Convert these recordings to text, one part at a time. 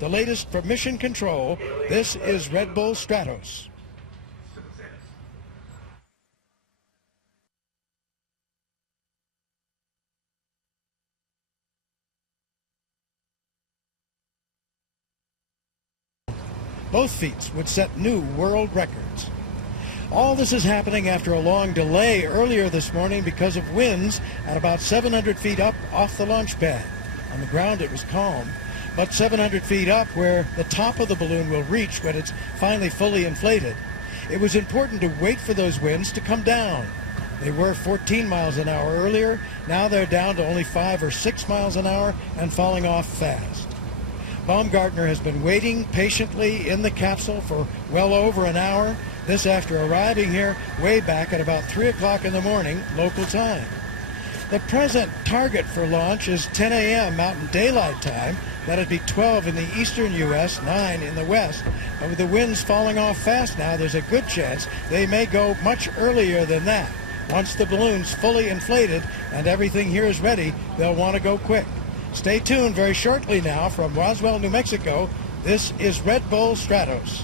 the latest from Mission Control. This is Redbull Stratos. Both feats would set new world records. All this is happening after a long delay earlier this morning because of winds at about 700 feet up off the launch pad. On the ground it was calm, but 700 feet up where the top of the balloon will reach when it's finally fully inflated, it was important to wait for those winds to come down. They were 14 miles an hour earlier. Now they're down to only 5 or 6 miles an hour and falling off fast. Baumgartner has been waiting patiently in the capsule for well over an hour. This after arriving here way back at about 3 o'clock in the morning, local time. The present target for launch is 10 a.m. Mountain Daylight Time. That'd be 12 in the eastern U.S., 9 in the west. But with the winds falling off fast now, there's a good chance they may go much earlier than that. Once the balloon's fully inflated and everything here is ready, they'll want to go quick. Stay tuned very shortly now from Roswell, New Mexico. This is Redbull Stratos.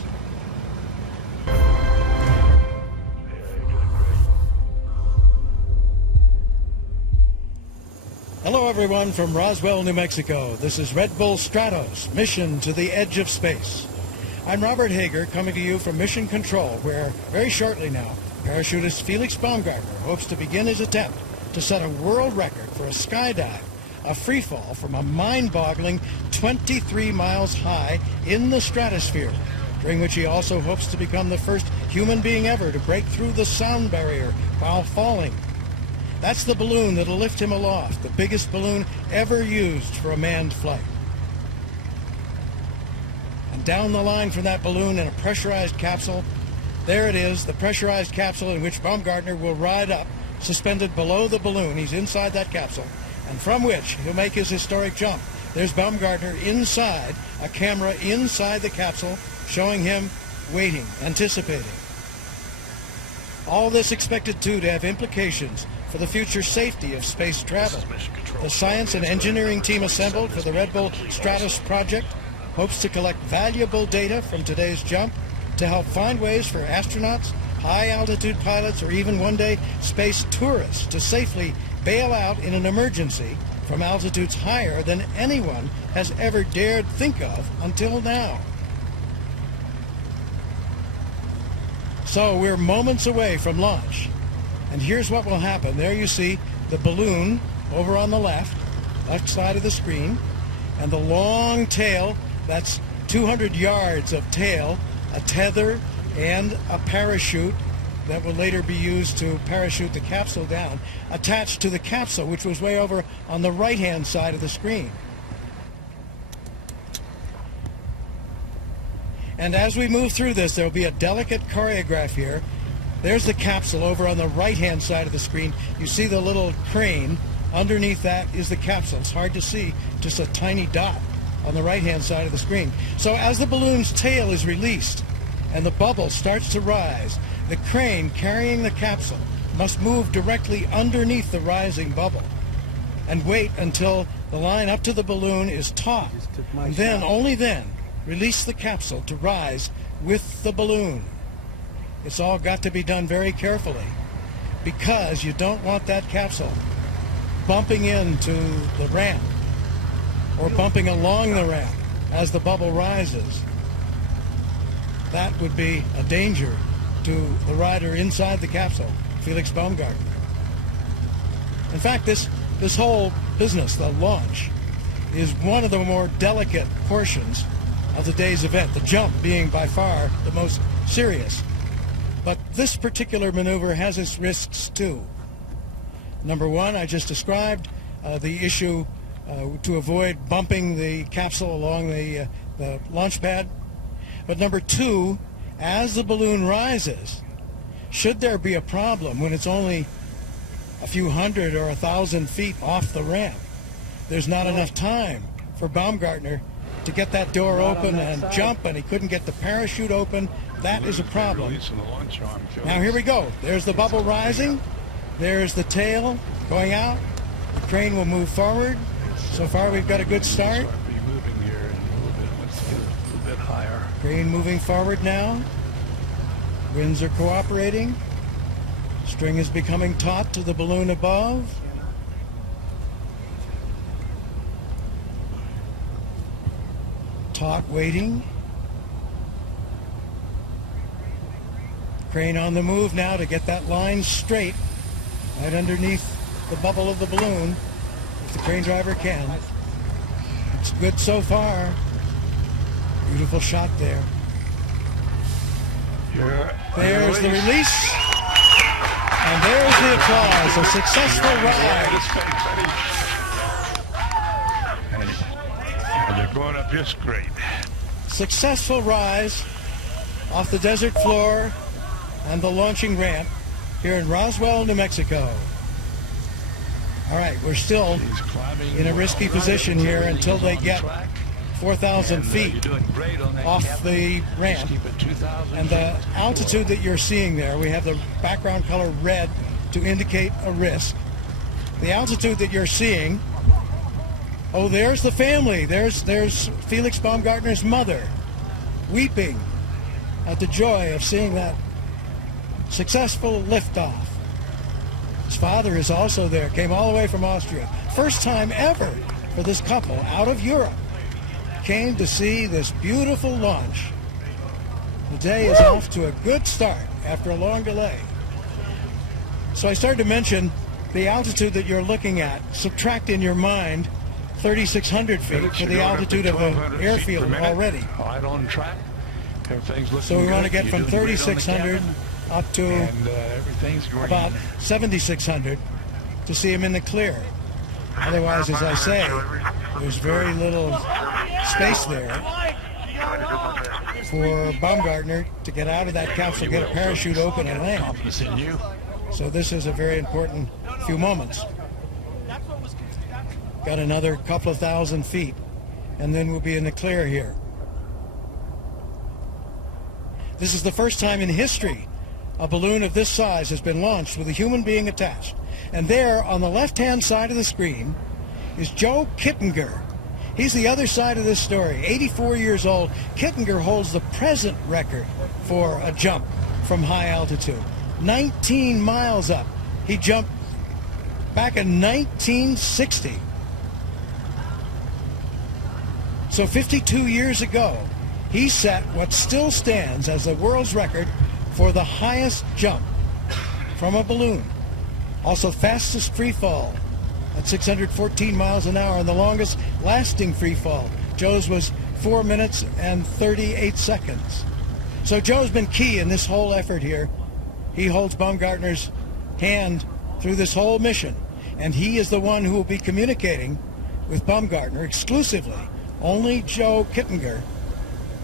Hello everyone from Roswell, New Mexico. This is Redbull Stratos, mission to the edge of space. I'm Robert Hager coming to you from Mission Control, where very shortly now, parachutist Felix Baumgartner hopes to begin his attempt to set a world record for a skydive, a free fall from a mind-boggling 23 miles high in the stratosphere, during which he also hopes to become the first human being ever to break through the sound barrier while falling. That's the balloon that'll lift him aloft, the biggest balloon ever used for a manned flight. And down the line from that balloon in a pressurized capsule, there it is, the pressurized capsule in which Baumgartner will ride up, suspended below the balloon. He's inside that capsule, and from which he'll make his historic jump. There's Baumgartner inside, a camera inside the capsule, showing him waiting, anticipating. All this expected, too, to have implications for the future safety of space travel. The science and engineering team assembled for the Redbull Stratos project hopes to collect valuable data from today's jump to help find ways for astronauts, high-altitude pilots, or even one day space tourists to safely bail out in an emergency from altitudes higher than anyone has ever dared think of until now. So we're moments away from launch. And here's what will happen. There you see the balloon over on the left side of the screen, and the long tail, that's 200 yards of tail, a tether, and a parachute that will later be used to parachute the capsule down, attached to the capsule, which was way over on the right-hand side of the screen. And as we move through this, there will be a delicate choreograph here. There's the capsule over on the right-hand side of the screen. You see the little crane. Underneath that is the capsule. It's hard to see, just a tiny dot on the right-hand side of the screen. So as the balloon's tail is released and the bubble starts to rise, the crane carrying the capsule must move directly underneath the rising bubble and wait until the line up to the balloon is taut, and then, only then, release the capsule to rise with the balloon. It's all got to be done very carefully because you don't want that capsule bumping into the ramp or bumping along the ramp as the bubble rises. That would be a danger to the rider inside the capsule, Felix Baumgartner. In fact, this whole business, the launch, is one of the more delicate portions of the day's event, the jump being by far the most serious. But this particular maneuver has its risks too. Number one, I just described the issue to avoid bumping the capsule along the launch pad. But number two, as the balloon rises, should there be a problem when it's only a few hundred or 1,000 feet off the ramp, there's not enough time for Baumgartner to get that door open and jump, and he couldn't get the parachute open. That is a problem. Now here we go. There's the bubble rising. There's the tail going out. The crane will move forward. So far we've got a good start. Crane moving forward now. Winds are cooperating. String is becoming taut to the balloon above. Taut waiting. Crane on the move now to get that line straight right underneath the bubble of the balloon, if the crane driver can. It's good so far. Beautiful shot there. There's the release. And there's the applause. A successful ride. And they're going up just great. Successful rise off the desert floor and the launching ramp here in Roswell, New Mexico. All right, we're still in a risky position here until they get 4,000 feet off the ramp. And the altitude that you're seeing there, we have the background color red to indicate a risk. The altitude that you're seeing, oh, there's the family. There's Felix Baumgartner's mother weeping at the joy of seeing that successful liftoff. His father is also there, came all the way from Austria. First time ever for this couple out of Europe. Came to see this beautiful launch. The day is off to a good start after a long delay. So I started to mention the altitude that you're looking at. Subtract in your mind 3,600 feet for the altitude of an airfield already. Right on track. Everything's looking so we want to good. get from 3,600 up to about 7,600 to see him in the clear. Otherwise, as I say, there's very little space there for Baumgartner to get out of that capsule, get a parachute open and land. So this is a very important few moments. Got another couple of thousand feet, and then we'll be in the clear here. This is the first time in history a balloon of this size has been launched with a human being attached. And there on the left-hand side of the screen is Joe Kittinger. He's the other side of this story. 84 years old. Kittinger holds the present record for a jump from high altitude. 19 miles up. He jumped back in 1960. So 52 years ago, he set what still stands as the world's record for the highest jump from a balloon. Also fastest free fall at 614 miles an hour, and the longest lasting free fall. Joe's was 4 minutes and 38 seconds. So Joe's been key in this whole effort here. He holds Baumgartner's hand through this whole mission, and he is the one who will be communicating with Baumgartner exclusively. Only Joe Kittinger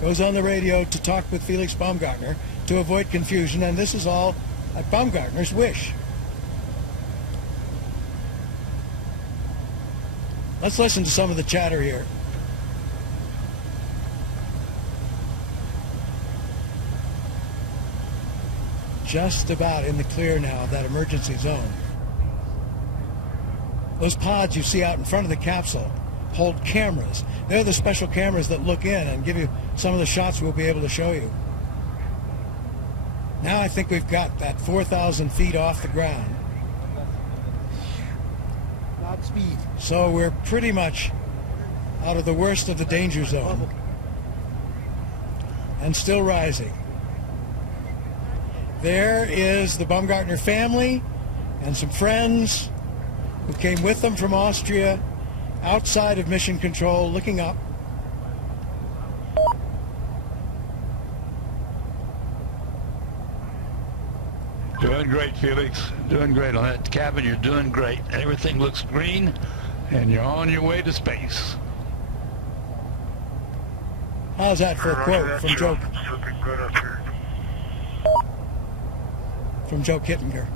goes on the radio to talk with Felix Baumgartner to avoid confusion, and this is all at Baumgartner's wish. Let's listen to some of the chatter here. Just about in the clear now of that emergency zone. Those pods you see out in front of the capsule hold cameras. They're the special cameras that look in and give you some of the shots we'll be able to show you. Now I think we've got that 4,000 feet off the ground. Speed. So we're pretty much out of the worst of the danger zone and still rising. There is the Baumgartner family and some friends who came with them from Austria outside of Mission Control looking up. Doing great, Felix. Doing great on that cabin. You're doing great. Everything looks green, and you're on your way to space. How's that for a quote from Joe? From Joe Kittinger.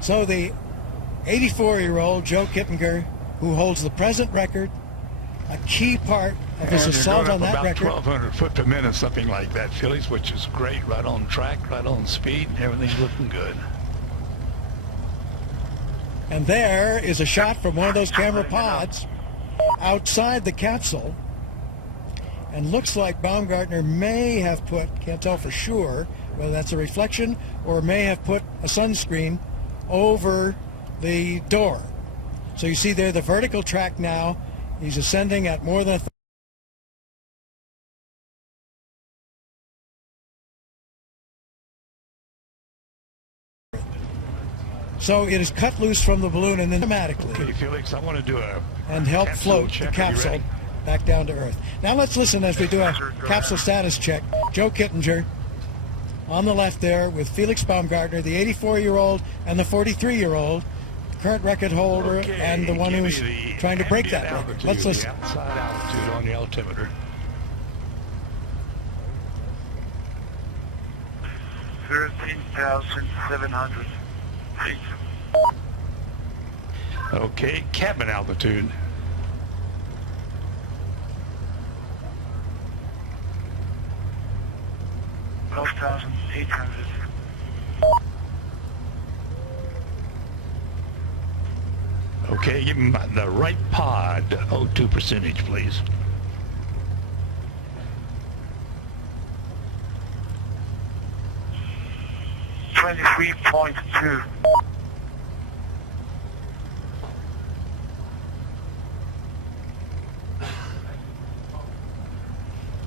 So the 84-year-old Joe Kittinger, who holds the present record, a key part of his assault on that record. 1,200 foot per minute, something like that, Felix, which is great. Right on track, right on speed. Everything's looking good. And there is a shot from one of those camera pods outside the capsule. And looks like Baumgartner may have put, can't tell for sure whether that's a reflection, or may have put a sunscreen over the door. So you see there the vertical track now. He's ascending at more than so it is cut loose from the balloon and then automatically. Okay, Felix, I want to do a and help float the check. Are you capsule ready? back down to Earth. Now let's listen as we do a capsule status check. Joe Kittinger on the left there with Felix Baumgartner, the 84-year-old and the 43-year-old, current record holder Okay, and the one give who's me the trying to break ambient that record. altitude, Let's listen. The outside altitude on the altimeter. 13,700 feet. Okay, cabin altitude. 12,800. Okay, give me the right pod O2 percentage, please. $23.2.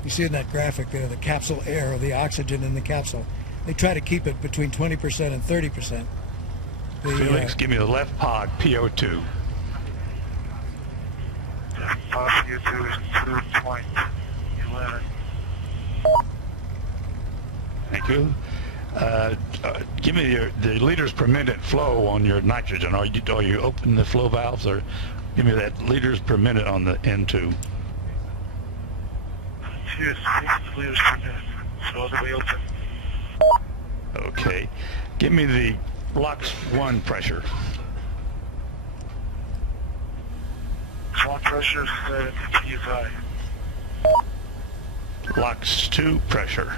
You see in that graphic there the capsule air, or the oxygen in the capsule. They try to keep it between 20% and 30%. Felix, give me the left pod PO2. Pod U2 is 2.11. Thank you. Give me the liters per minute flow on your nitrogen. Are you open the flow valves, or give me that liters per minute on the N2? Here's 6 liters per minute. So all the way open. Okay. Give me the LOX 1 pressure. Zone pressure 70 psi. LOX 2 pressure.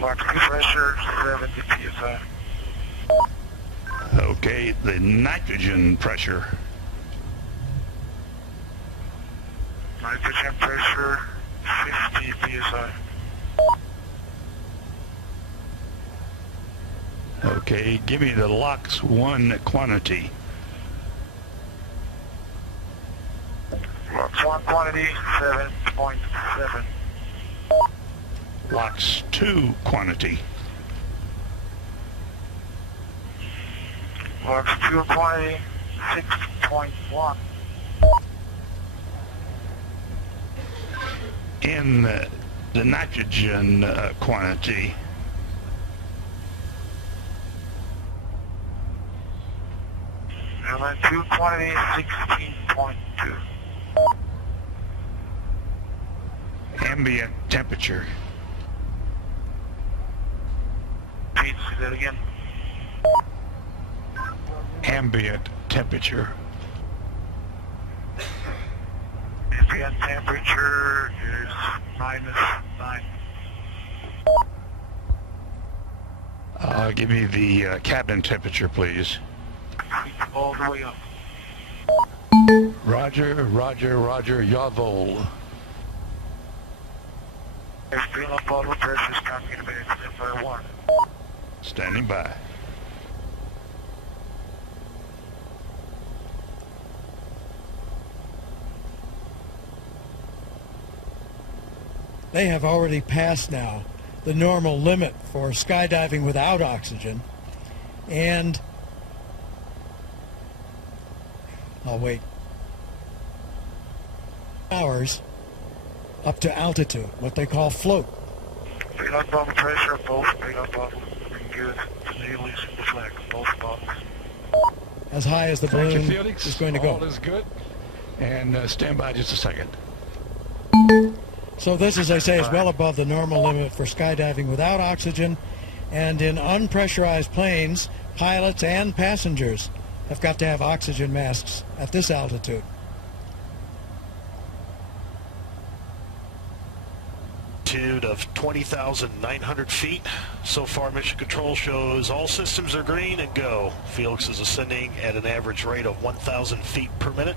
LOX 2 pressure 70 psi. Okay, the nitrogen pressure. Nitrogen pressure 50 psi. Okay, give me the LOX 1 quantity. LOX 1 quantity 7.7. LOX 2 quantity. LOX 2 quantity 6.1. In the nitrogen quantity. Element 2 quantity 16.2. Ambient temperature. Repeat, say that again. Ambient temperature. Ambient temperature is -9. Give me the cabin temperature, please. All the way up. Roger, roger, roger, jawohl. Fill up bottle pressure is coming in about 1. Standing by. They have already passed now the normal limit for skydiving without oxygen, and I'll wait hours up to altitude, what they call float. Fill up bottle pressure, both fill up bottles. Good. Release the flag, both bottles. As high as the Thank you, balloon Felix. is going to All go. is good. And stand by just a second. So this, as I say, is well above the normal limit for skydiving without oxygen, and in unpressurized planes, pilots and passengers have got to have oxygen masks at this altitude. altitude of 20,900 feet. So far, Mission Control shows all systems are green and go. Felix is ascending at an average rate of 1,000 feet per minute.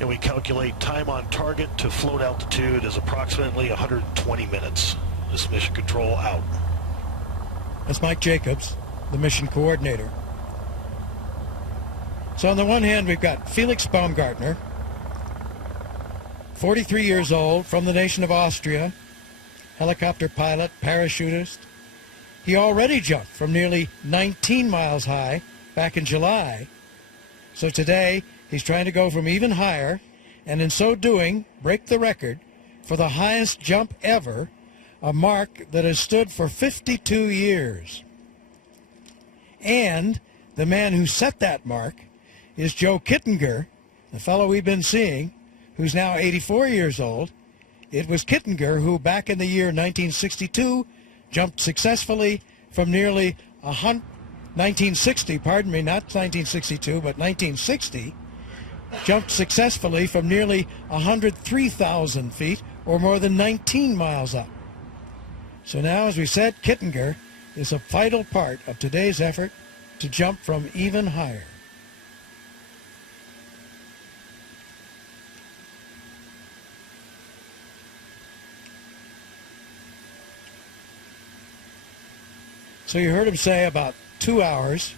And we calculate time on target to float altitude is approximately 120 minutes. This is Mission Control out. That's Mike Jacobs, the mission coordinator. So on the one hand, we've got Felix Baumgartner, 43 years old, from the nation of Austria, helicopter pilot, parachutist. He already jumped from nearly 19 miles high back in July. So today, he's trying to go from even higher, and in so doing, break the record for the highest jump ever, a mark that has stood for 52 years. And the man who set that mark is Joe Kittinger, the fellow we've been seeing, who's now 84 years old. It was Kittinger who, back in the year 1962, jumped successfully from nearly 1960, pardon me, not 1962, but 1960, jumped successfully from nearly 103,000 feet, or more than 19 miles up. So now, as we said, Kittinger is a vital part of today's effort to jump from even higher. So you heard him say about 2 hours.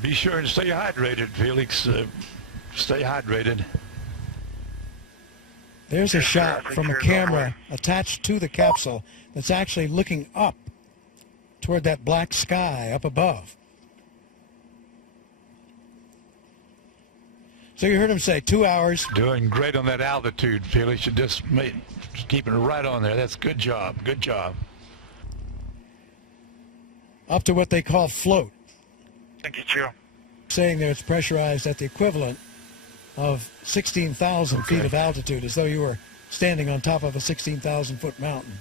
Be sure and stay hydrated, Felix. Stay hydrated. There's a shot from a camera attached to the capsule that's actually looking up toward that black sky up above. So you heard him say 2 hours. Doing great on that altitude, Felix. You just keeping it right on there. That's good job. Good job. Up to what they call float. Thank you, Joe. Saying that it's pressurized at the equivalent of 16,000 feet of altitude, as though you were standing on top of a 16,000-foot mountain.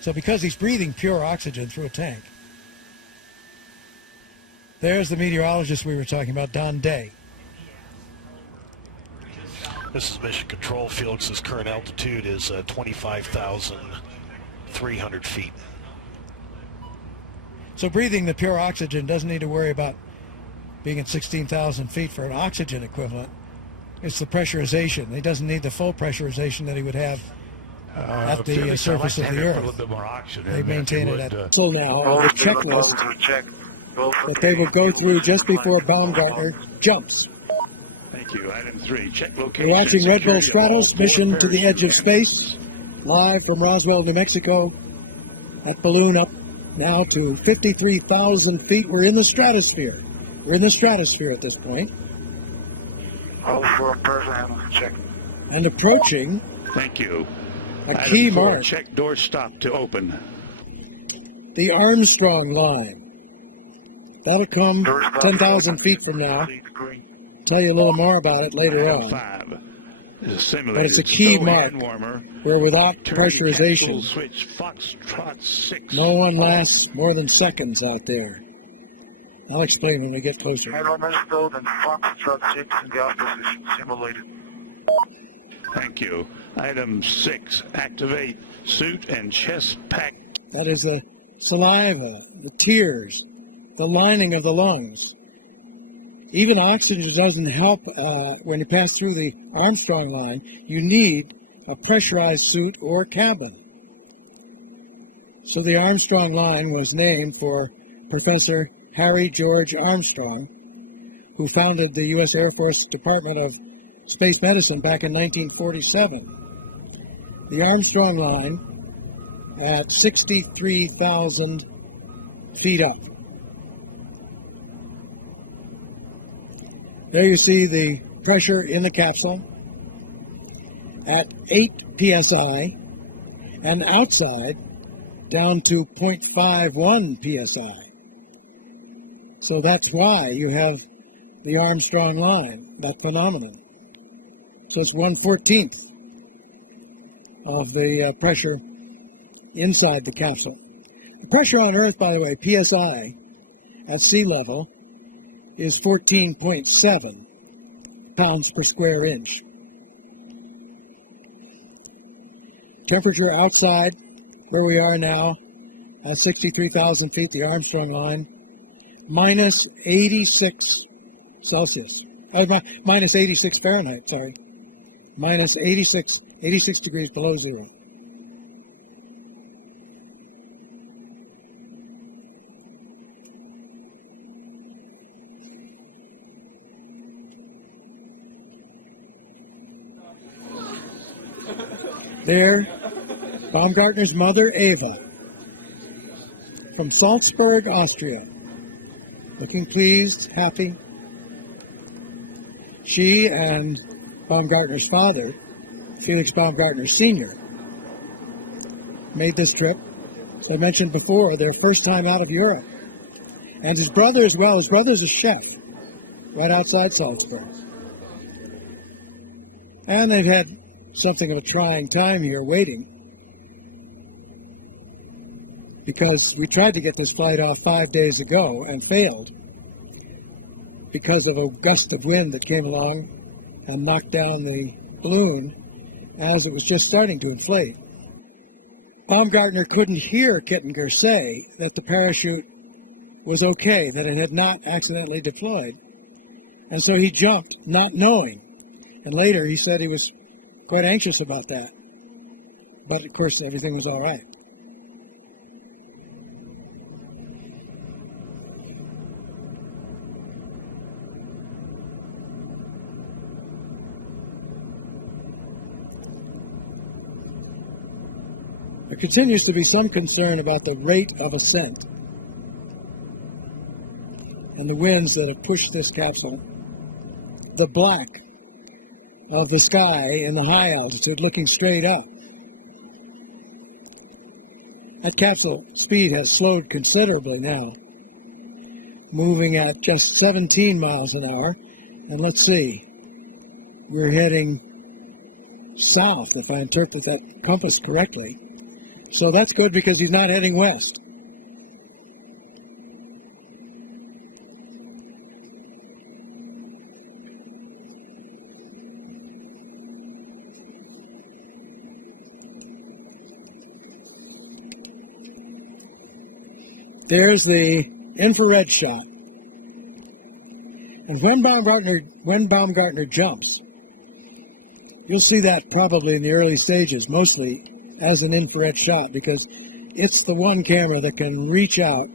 So because he's breathing pure oxygen through a tank. There's the meteorologist we were talking about, Don Day. This is Mission Control. Felix's current altitude is 25,300 feet. So breathing the pure oxygen doesn't need to worry about being at 16,000 feet for an oxygen equivalent. It's the pressurization. He doesn't need the full pressurization that he would have at the surface of the Earth. They maintain it at so now the checklist that they would go through just before Baumgartner jumps. Thank you. Item 3, check location. You're watching Redbull Stratos mission to the edge of space, live from Roswell, New Mexico. That balloon up now to 53,000 feet. We're in the stratosphere. We're in the stratosphere at this point. All for person check. And approaching Thank you. a key Item 4, mark, check door stop to open. the Armstrong line. That'll come 10,000 feet from now. Tell you a little more about it later Item on. 5 is a simulated But it's a key slow mark hand warmer. where without Turn pressurization, capsule switch Foxtrot 6. no one lasts more than seconds out there. I'll explain when we get closer. Hello, Stowe, and Foxtrot 6 in gas position simulated. Thank you. Item 6, activate suit and chest pack. That is the saliva, the tears, the lining of the lungs. Even oxygen doesn't help when you pass through the Armstrong line. You need a pressurized suit or cabin. So the Armstrong line was named for Professor Harry George Armstrong, who founded the U.S. Air Force Department of Space Medicine back in 1947. The Armstrong line at 63,000 feet up. There you see the pressure in the capsule at 8 psi and outside down to 0.51 psi. So that's why you have the Armstrong line, that phenomenon. So it's 1/14 of the pressure inside the capsule. The pressure on Earth, by the way, psi, at sea level, is 14.7 pounds per square inch. Temperature outside, where we are now, at 63,000 feet, the Armstrong line, minus 86 Celsius. Minus 86 Fahrenheit, sorry. Minus 86 degrees below zero. There, Baumgartner's mother, Eva, from Salzburg, Austria, looking pleased, happy. She and Baumgartner's father, Felix Baumgartner Sr., made this trip, as I mentioned before, their first time out of Europe. And his brother as well. His brother's a chef right outside Salzburg. And they've had something of a trying time here waiting, because we tried to get this flight off 5 days ago and failed because of a gust of wind that came along and knocked down the balloon as it was just starting to inflate. Baumgartner couldn't hear Kittinger say that the parachute was okay, that it had not accidentally deployed. And so he jumped, not knowing. And later he said he was quite anxious about that. But of course everything was all right. There continues to be some concern about the rate of ascent and the winds that have pushed this capsule. The black of the sky in the high altitude looking straight up. That capsule speed has slowed considerably now, moving at just 17 miles an hour. And let's see, we're heading south, if I interpret that compass correctly. So that's good because he's not heading west. There's the infrared shot. And when Baumgartner jumps, you'll see that probably in the early stages, mostly as an infrared shot, because it's the one camera that can reach out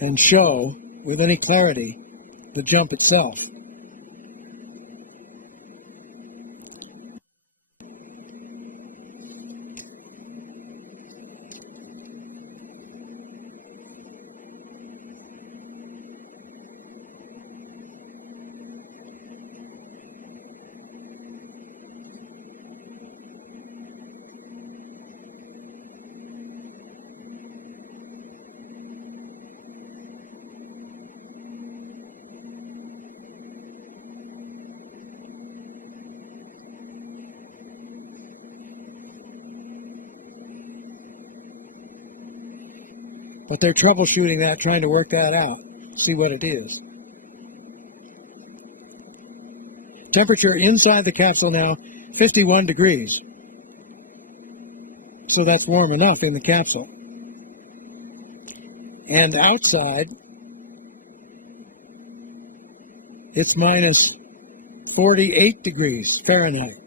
and show with any clarity the jump itself. But they're troubleshooting that, trying to work that out, see what it is. Temperature inside the capsule now, 51 degrees. So that's warm enough in the capsule. And outside, it's minus 48 degrees Fahrenheit.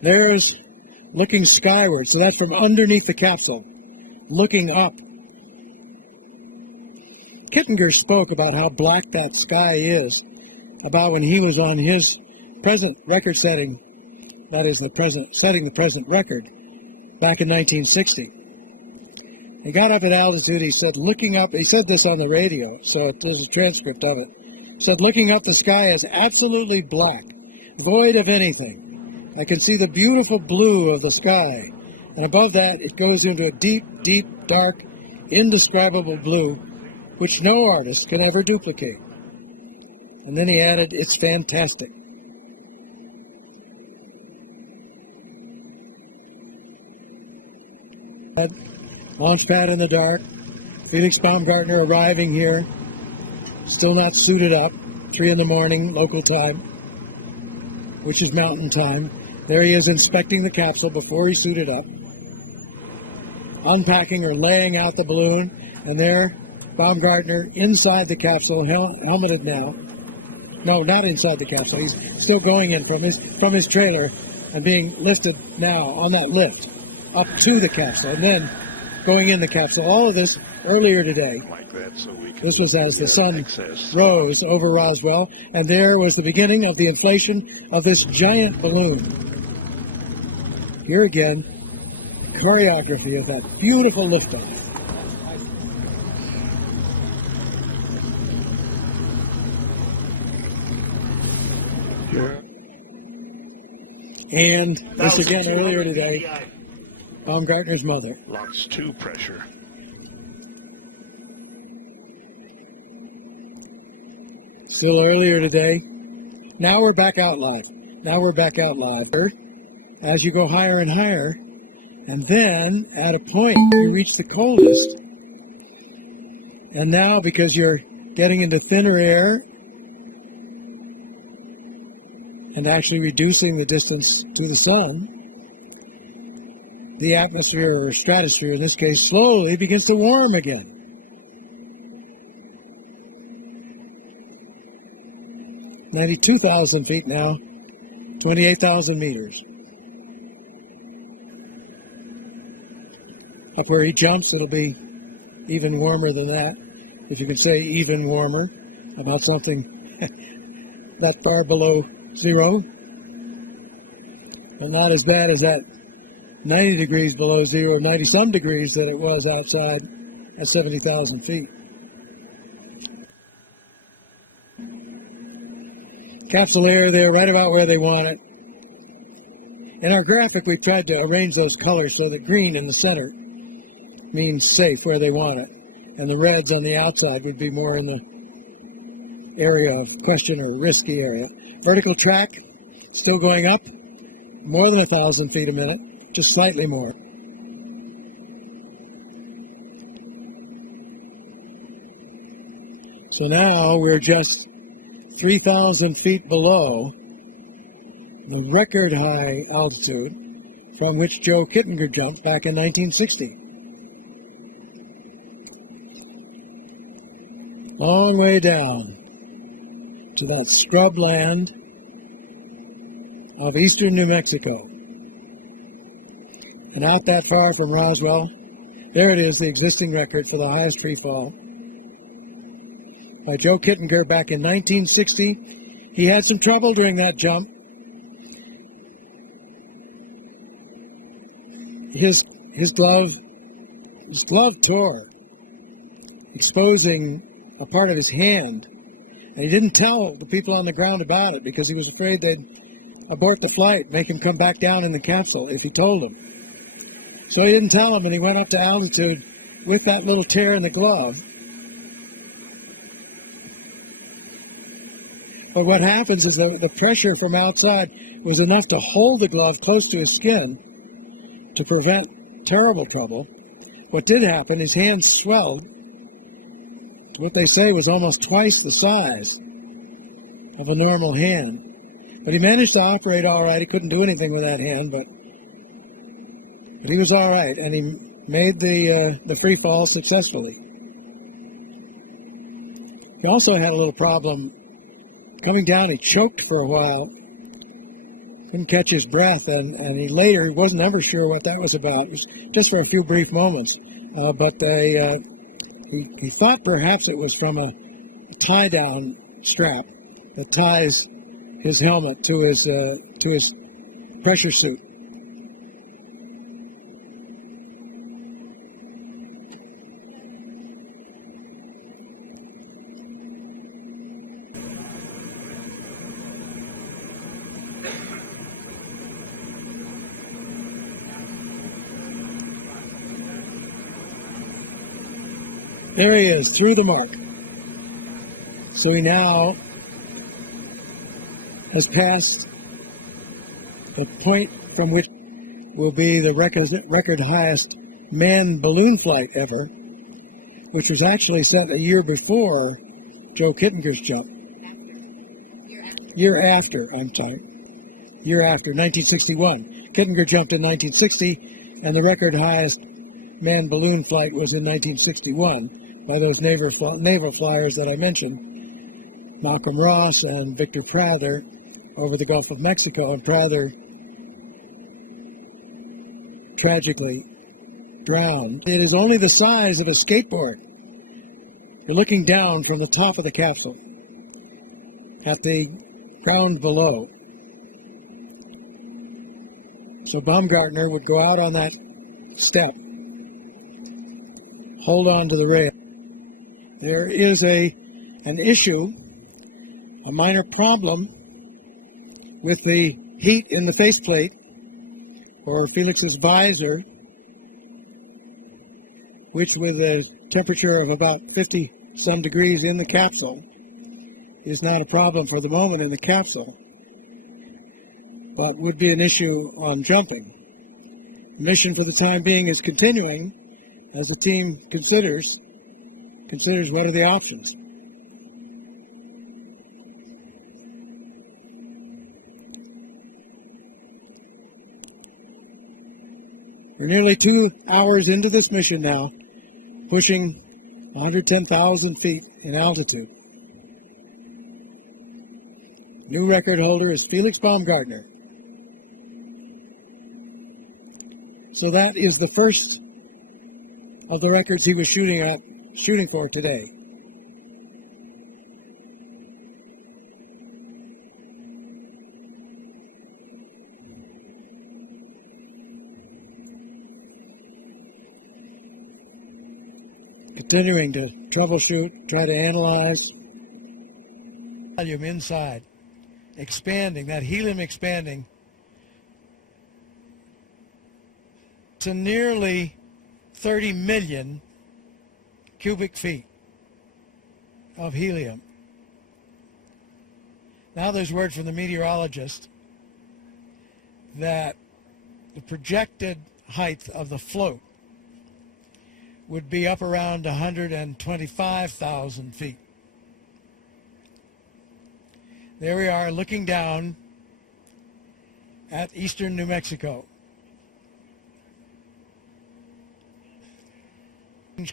There's looking skyward, so that's from underneath the capsule, looking up. Kittinger spoke about how black that sky is, about when he was on his present record setting, that is setting the present record, back in 1960. He got up at altitude, he said, looking up, he said this on the radio, so there's a transcript of it. He said, looking up, the sky is absolutely black, void of anything. I can see the beautiful blue of the sky, and above that it goes into a deep, deep, dark, indescribable blue, which no artist can ever duplicate. And then he added, it's fantastic. Launch pad in the dark. Felix Baumgartner arriving here. Still not suited up. 3 in the morning, local time, which is mountain time. There he is inspecting the capsule before he suited up. Unpacking or laying out the balloon. And there, Baumgartner inside the capsule, helmeted now. No, not inside the capsule. He's still going in from his trailer and being lifted now on that lift up to the capsule and then going in the capsule. All of this earlier today. This was as the sun rose over Roswell, and there was the beginning of the inflation of this giant balloon. Here again, choreography of that beautiful liftoff. And this again earlier today, Baumgartner's mother. Lots 2 pressure. Still earlier today. Now we're back out live. As you go higher and higher, and then at a point you reach the coldest. And now, because you're getting into thinner air and actually reducing the distance to the sun, the atmosphere, or stratosphere in this case, slowly begins to warm again. (92,000 feet now, 28,000 meters. Up where he jumps, it'll be even warmer than that, if you can say even warmer about something that far below zero, but not as bad as that 90 degrees below zero, 90-some degrees that it was outside at 70,000 feet. Capsule air there right about where they want it. In our graphic, we tried to arrange those colors so that green in the center means safe where they want it, and the reds on the outside would be more in the area of question or risky area. Vertical track still going up, more than 1,000 feet a minute, just slightly more. So now we're just 3,000 feet below the record high altitude from which Joe Kittinger jumped back in 1960. Long way down to that scrub land of eastern New Mexico. And out that far from Roswell, there it is, the existing record for the highest free fall by Joe Kittinger back in 1960. He had some trouble during that jump. His glove tore, exposing a part of his hand. And he didn't tell the people on the ground about it because he was afraid they'd abort the flight, make him come back down in the capsule if he told them. So he didn't tell them, and he went up to altitude with that little tear in the glove. But what happens is that the pressure from outside was enough to hold the glove close to his skin to prevent terrible trouble. What did happen, his hand swelled. What they say was almost twice the size of a normal hand. But he managed to operate all right. He couldn't do anything with that hand, but he was all right, and he made the free fall successfully. He also had a little problem coming down. He choked for a while, couldn't catch his breath, and he wasn't ever sure what that was about. It was just for a few brief moments, but he thought perhaps it was from a tie-down strap that ties his helmet to his pressure suit. There he is, through the mark. So he now has passed the point from which will be the record highest manned balloon flight ever, which was actually set a year before Joe Kittinger's jump. Year after, 1961. Kittinger jumped in 1960, and the record highest manned balloon flight was in 1961 by those naval flyers that I mentioned, Malcolm Ross and Victor Prather over the Gulf of Mexico, and Prather tragically drowned. It is only the size of a skateboard. You're looking down from the top of the capsule at the ground below. So Baumgartner would go out on that step, hold on to the rail. There is an issue, a minor problem with the heat in the faceplate or Felix's visor, which with a temperature of about 50 some degrees in the capsule is not a problem for the moment in the capsule, but would be an issue on jumping. The mission for the time being is continuing as the team considers what are the options. We're nearly 2 hours into this mission now, pushing 110,000 feet in altitude. New record holder is Felix Baumgartner. So that is the first of the records he was shooting for today. Continuing to troubleshoot, try to analyze. Volume inside, expanding, that helium expanding to nearly 30 million cubic feet of helium. Now there's word from the meteorologist that the projected height of the float would be up around 125,000 feet. There we are looking down at eastern New Mexico.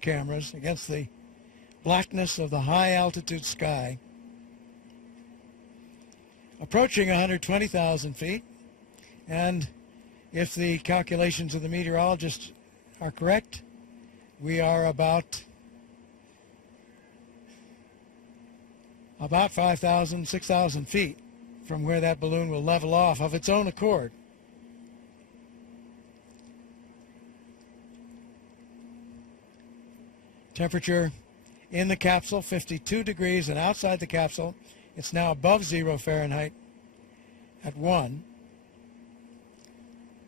Cameras against the blackness of the high altitude sky. Approaching 120,000 feet, and if the calculations of the meteorologist are correct, we are about 5,000, 6,000 feet from where that balloon will level off of its own accord. Temperature in the capsule, 52 degrees, and outside the capsule, it's now above 0 Fahrenheit at 1,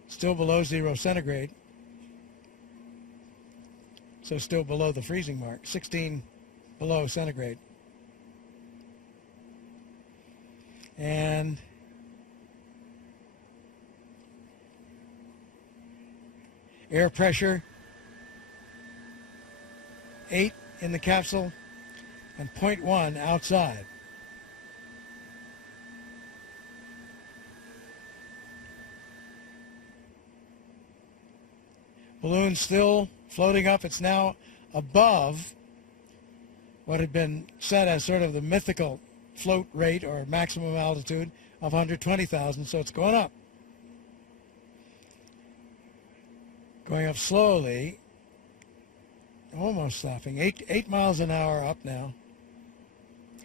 still below 0 centigrade. So still below the freezing mark, 16 below centigrade. And air pressure, 8 in the capsule and 0.1 outside. Balloon still floating up. It's now above what had been set as sort of the mythical float rate or maximum altitude of 120,000, so it's going up. Going up slowly, almost stopping, 8 miles an hour up now.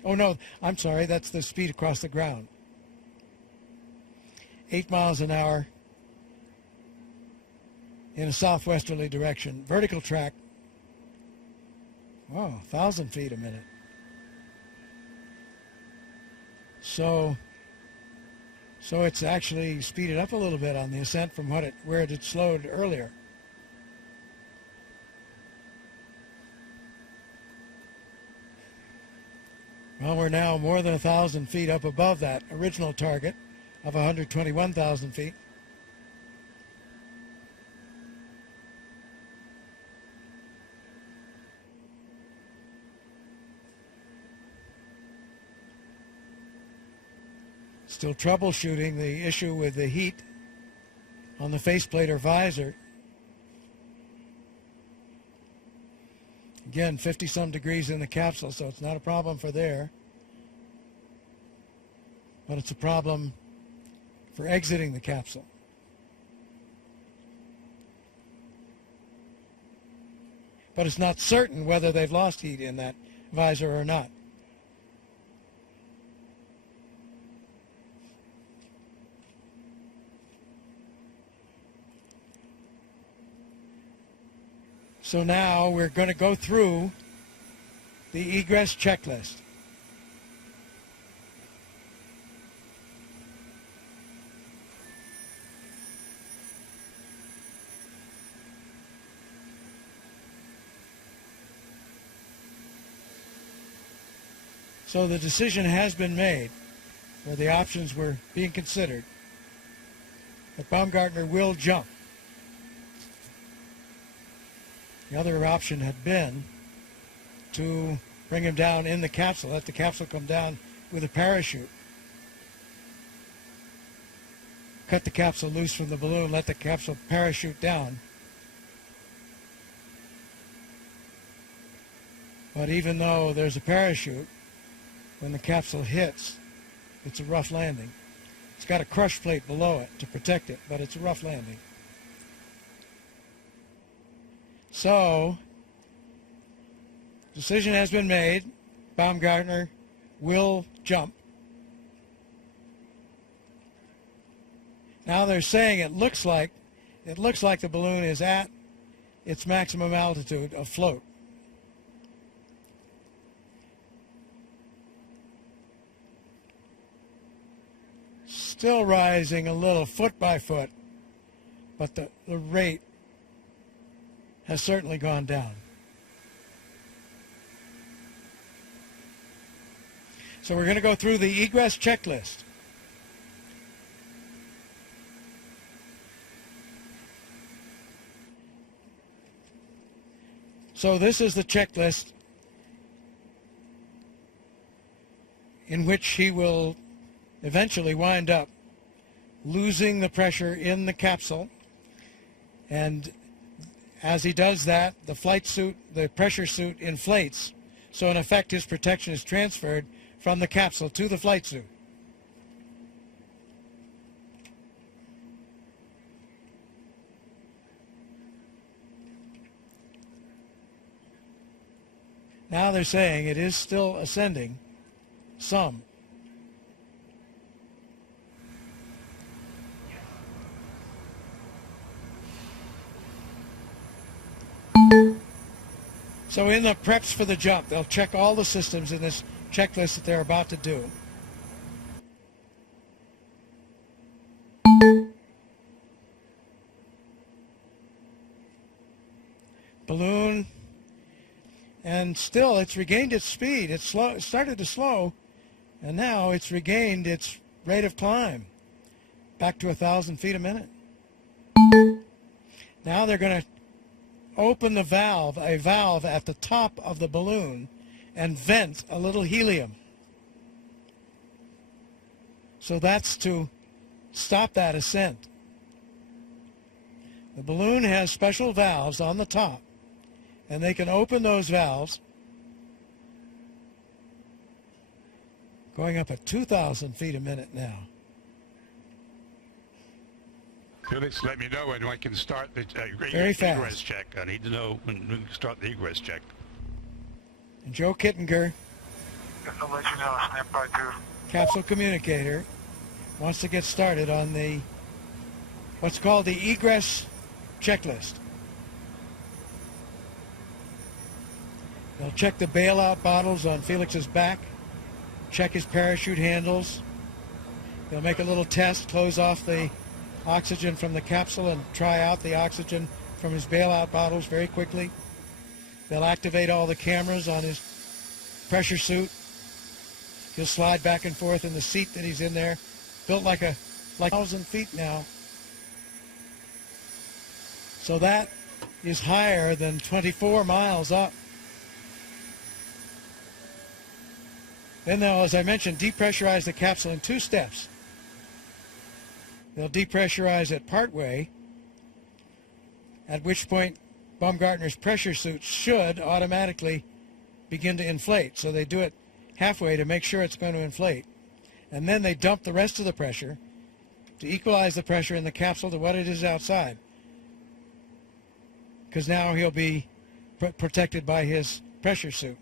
Oh no, I'm sorry, that's the speed across the ground. 8 miles an hour in a southwesterly direction. Vertical track, 1,000 feet a minute. So it's actually speeded up a little bit on the ascent from where it had slowed earlier. Well, we're now more than 1,000 feet up above that original target of 121,000 feet. Still troubleshooting the issue with the heat on the faceplate or visor. Again, 50-some degrees in the capsule, so it's not a problem for there. But it's a problem for exiting the capsule. But it's not certain whether they've lost heat in that visor or not. So now we're going to go through the egress checklist. So the decision has been made, where the options were being considered, that Baumgartner will jump. The other option had been to bring him down in the capsule, let the capsule come down with a parachute. Cut the capsule loose from the balloon, let the capsule parachute down. But even though there's a parachute, when the capsule hits, it's a rough landing. It's got a crush plate below it to protect it, but it's a rough landing. So, decision has been made. Baumgartner will jump. Now they're saying it looks like the balloon is at its maximum altitude afloat. Still rising a little foot by foot, but the rate has certainly gone down. So we're going to go through the egress checklist. So this is the checklist in which he will eventually wind up losing the pressure in the capsule, and as he does that, the flight suit, the pressure suit inflates, so in effect his protection is transferred from the capsule to the flight suit. Now they're saying it is still ascending some. So in the preps for the jump, they'll check all the systems in this checklist that they're about to do. Balloon, and still it's regained its speed. It started to slow, and now it's regained its rate of climb, back to 1,000 feet a minute. Now they're going to open a valve at the top of the balloon and vent a little helium. So that's to stop that ascent. The balloon has special valves on the top, and they can open those valves going up at 2,000 feet a minute now. Felix, let me know when I can start the egress check. I need to know when we can start the egress check. And Joe Kittinger, I'll let you know. Stand by too. capsule communicator, wants to get started on the what's called the egress checklist. They'll check the bailout bottles on Felix's back, check his parachute handles. They'll make a little test, close off the oxygen from the capsule and try out the oxygen from his bailout bottles very quickly. They'll activate all the cameras on his pressure suit. He'll slide back and forth in the seat that he's in there, built like 1,000 feet now. So that is higher than 24 miles up. Then they'll, as I mentioned, depressurize the capsule in 2 steps. They'll depressurize it partway, at which point Baumgartner's pressure suit should automatically begin to inflate. So they do it halfway to make sure it's going to inflate. And then they dump the rest of the pressure to equalize the pressure in the capsule to what it is outside. Because now he'll be protected by his pressure suit.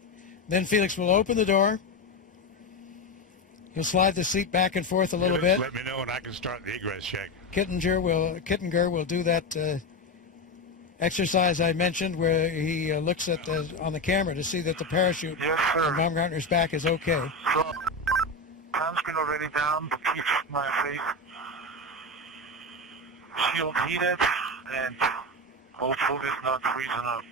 Then Felix will open the door. He'll slide the seat back and forth a little bit. Let me know when I can start the egress check. Kittinger will do that exercise I mentioned, where he looks at on the camera to see that the parachute on Baumgartner's back is okay. So, sunscreen already down, but keep my face shield heated, and hopefully it's not freezing up.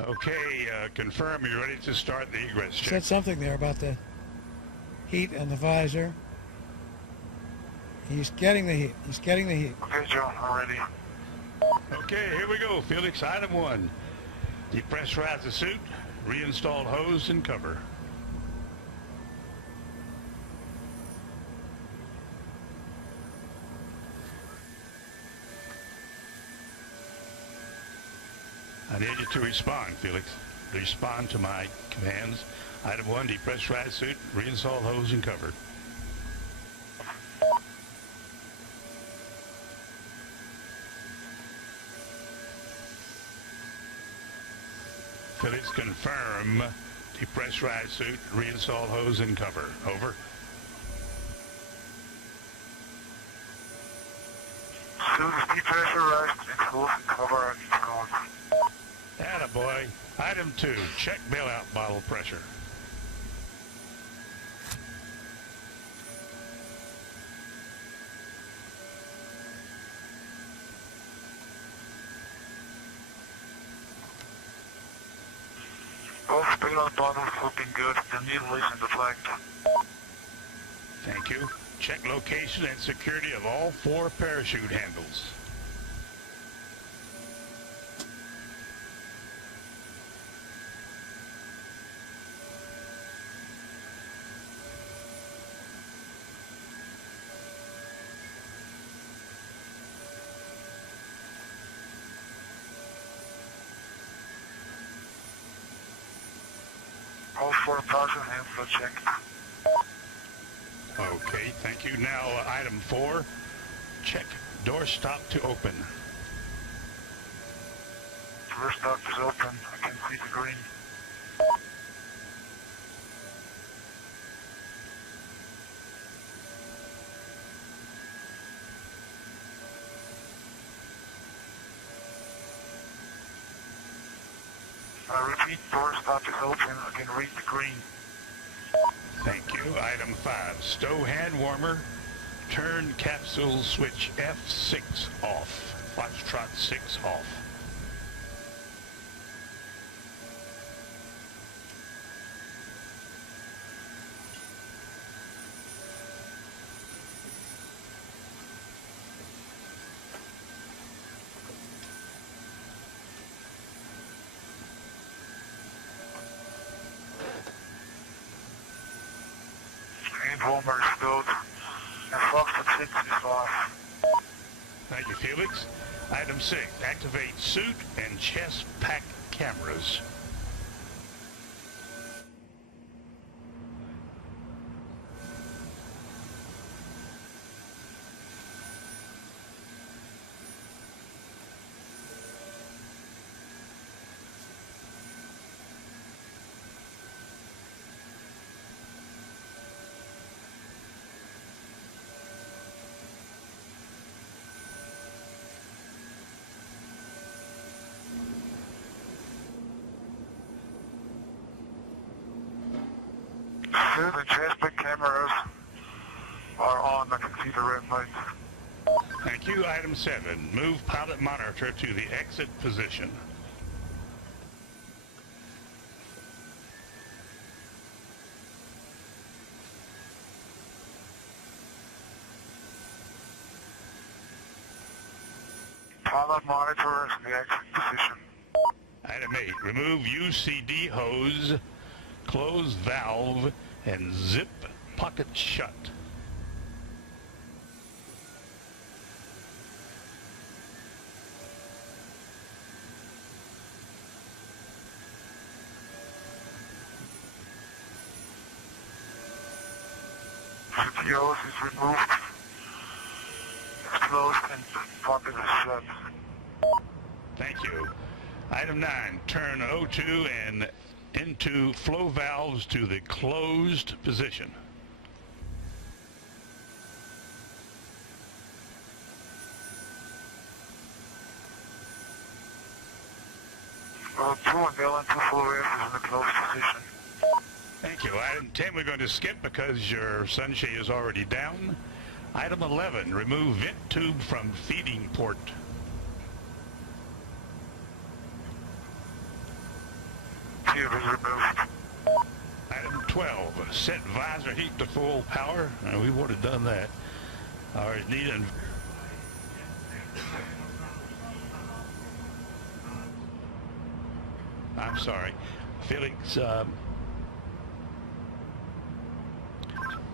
Okay, confirm you're ready to start the egress check. Said something there about the heat and the visor. He's getting the heat. He's getting the heat. Okay, Joe, I'm ready. Okay, here we go. Felix, item 1. Depressurize the suit, reinstall hose and cover. I need you to respond, Felix. Respond to my commands. Item 1, depressurize suit, reinstall hose and cover. Felix, confirm. Depressurize suit, reinstall hose and cover. Over. Suit is depressurized and hose and cover is gone. Attaboy. Item 2, check bailout bottle pressure. Both bailout bottles looking good. The needle is in the flag. Thank you. Check location and security of all 4 parachute handles. All 4 parachute handles are checked. Okay, thank you. Now, item 4, check door stop to open. Door stop is open. I can see the green. I repeat, door stop is open. I can read the green. Thank you. Item 5, stow hand warmer. Turn capsule switch F6 off. Foxtrot 6 off. Warmer is stowed, and Foxtrot 6 is off. Thank you, Felix. Item 6, activate suit and chest pack cameras. Suit and chest pack cameras are on. I can see the red lights. Thank you. Item 7, move pilot monitor to the exit position. Pilot monitor is in the exit position. Item 8, remove UCD hose, close valve, and zip pocket shut. GTOs is removed, it's closed, and pump is shut. Thank you. Item 9, turn O2 and into flow valves to the closed position. O2 and L into flow valves is in the closed position. Thank you. Item 10 we're going to skip because your sunshade is already down. Item 11, remove vent tube from feeding port. Tube is removed. Item 12, set visor heat to full power. We would have done that. All right, needed. I'm sorry. Felix,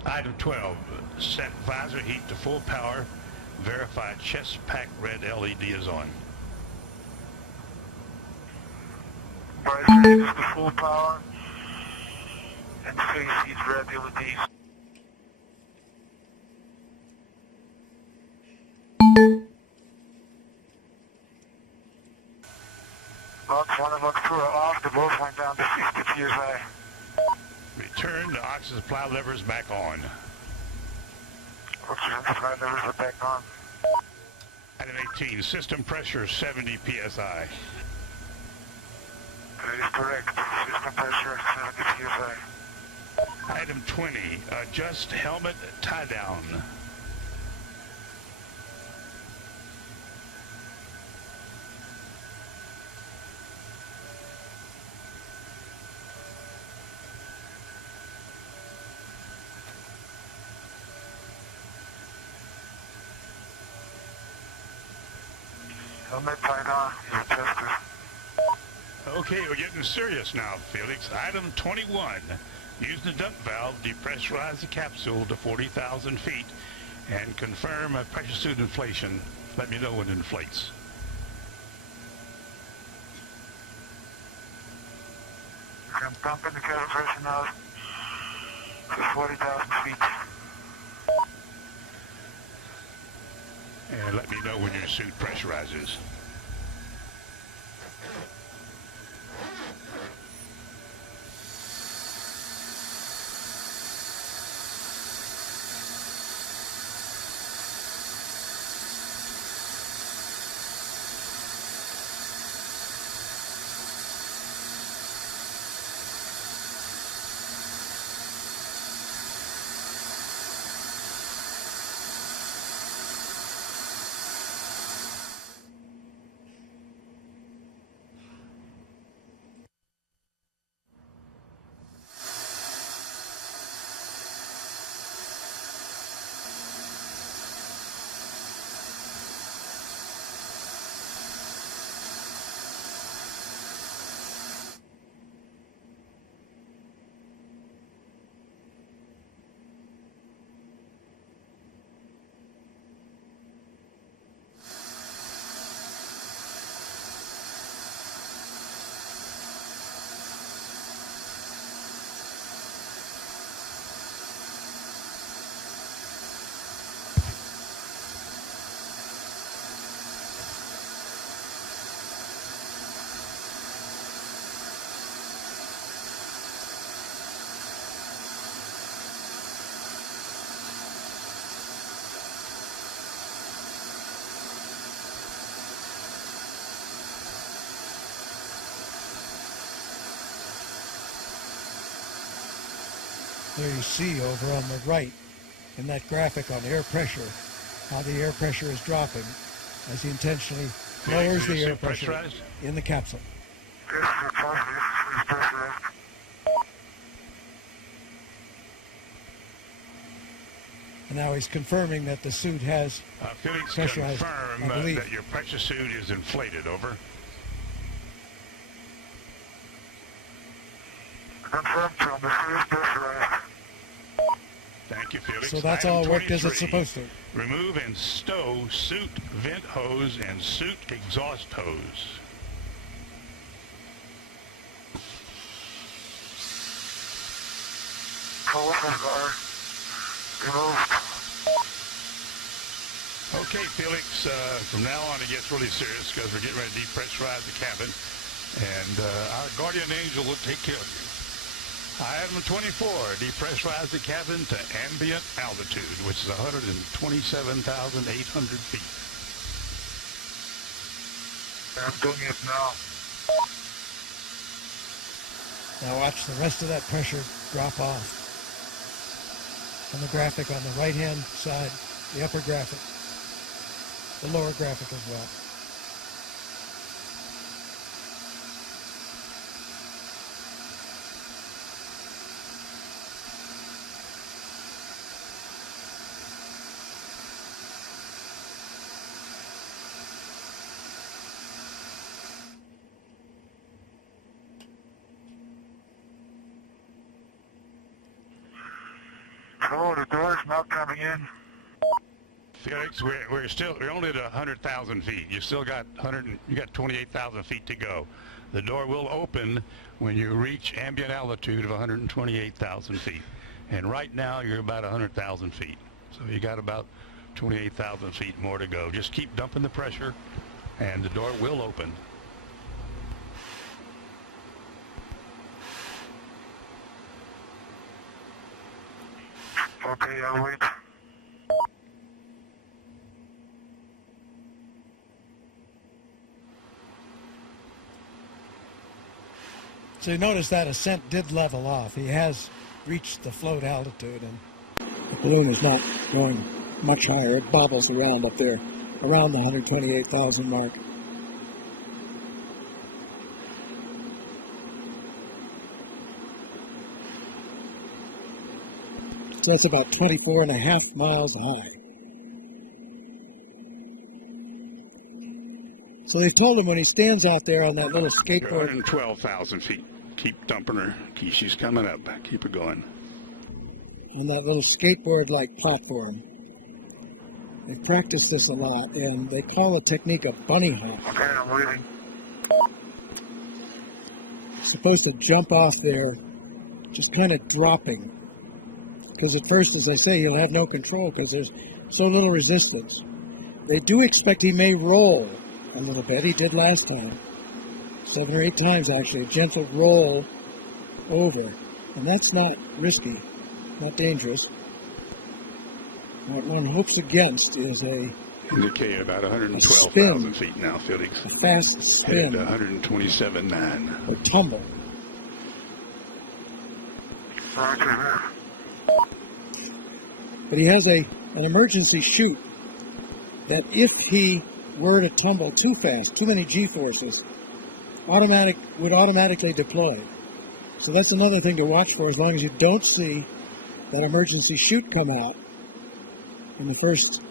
item 12, set visor heat to full power. Verify chest pack red LED is on. Visor is the full power, and face heat red LEDs. Box 1 and Box 2 are off, the both went down to 60 psi. Return the oxygen supply levers back on. Oxygen supply levers are back on. Item 18, system pressure 70 psi. That is correct. System pressure 70 psi. Item 20, adjust helmet tie down. Helmet tied on is adjusted. Okay, we're getting serious now, Felix. Item 21, use the dump valve, depressurize the capsule to 40,000 feet, and confirm a pressure suit inflation. Let me know when it inflates. I'm pumping the cabin pressure now to 40,000 feet. And let me know when your suit pressurizes. There you see over on the right in that graphic on air pressure how the air pressure is dropping as he intentionally lowers the air pressure in the capsule. This is pressurized. And now he's confirming that the suit has Felix, pressurized, confirm I believe. that your pressure suit is inflated. Over. Confirmed to him, the suit is pressurized. Thank you, Felix. So that's Item all worked as it's 23, supposed to. Remove and stow suit vent hose and suit exhaust hose. Coefficient guard. Removed. Okay, Felix, from now on it gets really serious because we're getting ready to depressurize the cabin, and our guardian angel will take care of you. Item 24, depressurize the cabin to ambient altitude, which is 127,800 feet. I'm doing it now. Now watch the rest of that pressure drop off. On the graphic on the right-hand side, the upper graphic, the lower graphic as well. Oh, the door's not coming in. Felix, we're only at 100,000 feet. You still got 28,000 feet to go. The door will open when you reach ambient altitude of 128,000 feet. And right now you're about 100,000 feet. So you got about 28,000 feet more to go. Just keep dumping the pressure and the door will open. Okay, I'll wait. So you notice that ascent did level off. He has reached the float altitude, and the balloon is not going much higher. It bobbles around up there, around the 128,000 mark. So that's about 24.5 miles high. So they've told him when he stands out there on that little skateboard. 112,000 feet. Keep dumping her. She's coming up. Keep her going. On that little skateboard-like platform. They practice this a lot, and they call the technique a bunny hop. Okay, I'm waiting. Supposed to jump off there, just kind of dropping. Because at first, as I say, he'll have no control because there's so little resistance. They do expect he may roll a little bit. He did last time. 7 or 8 times, actually. A gentle roll over. And that's not risky, not dangerous. What one hopes against is a Indicated about 112,000 feet now, Felix. a fast spin, Headed to 127.9. a tumble. Roger. But he has an emergency chute that if he were to tumble too fast, too many G-forces, would automatically deploy. So that's another thing to watch for as long as you don't see that emergency chute come out in the first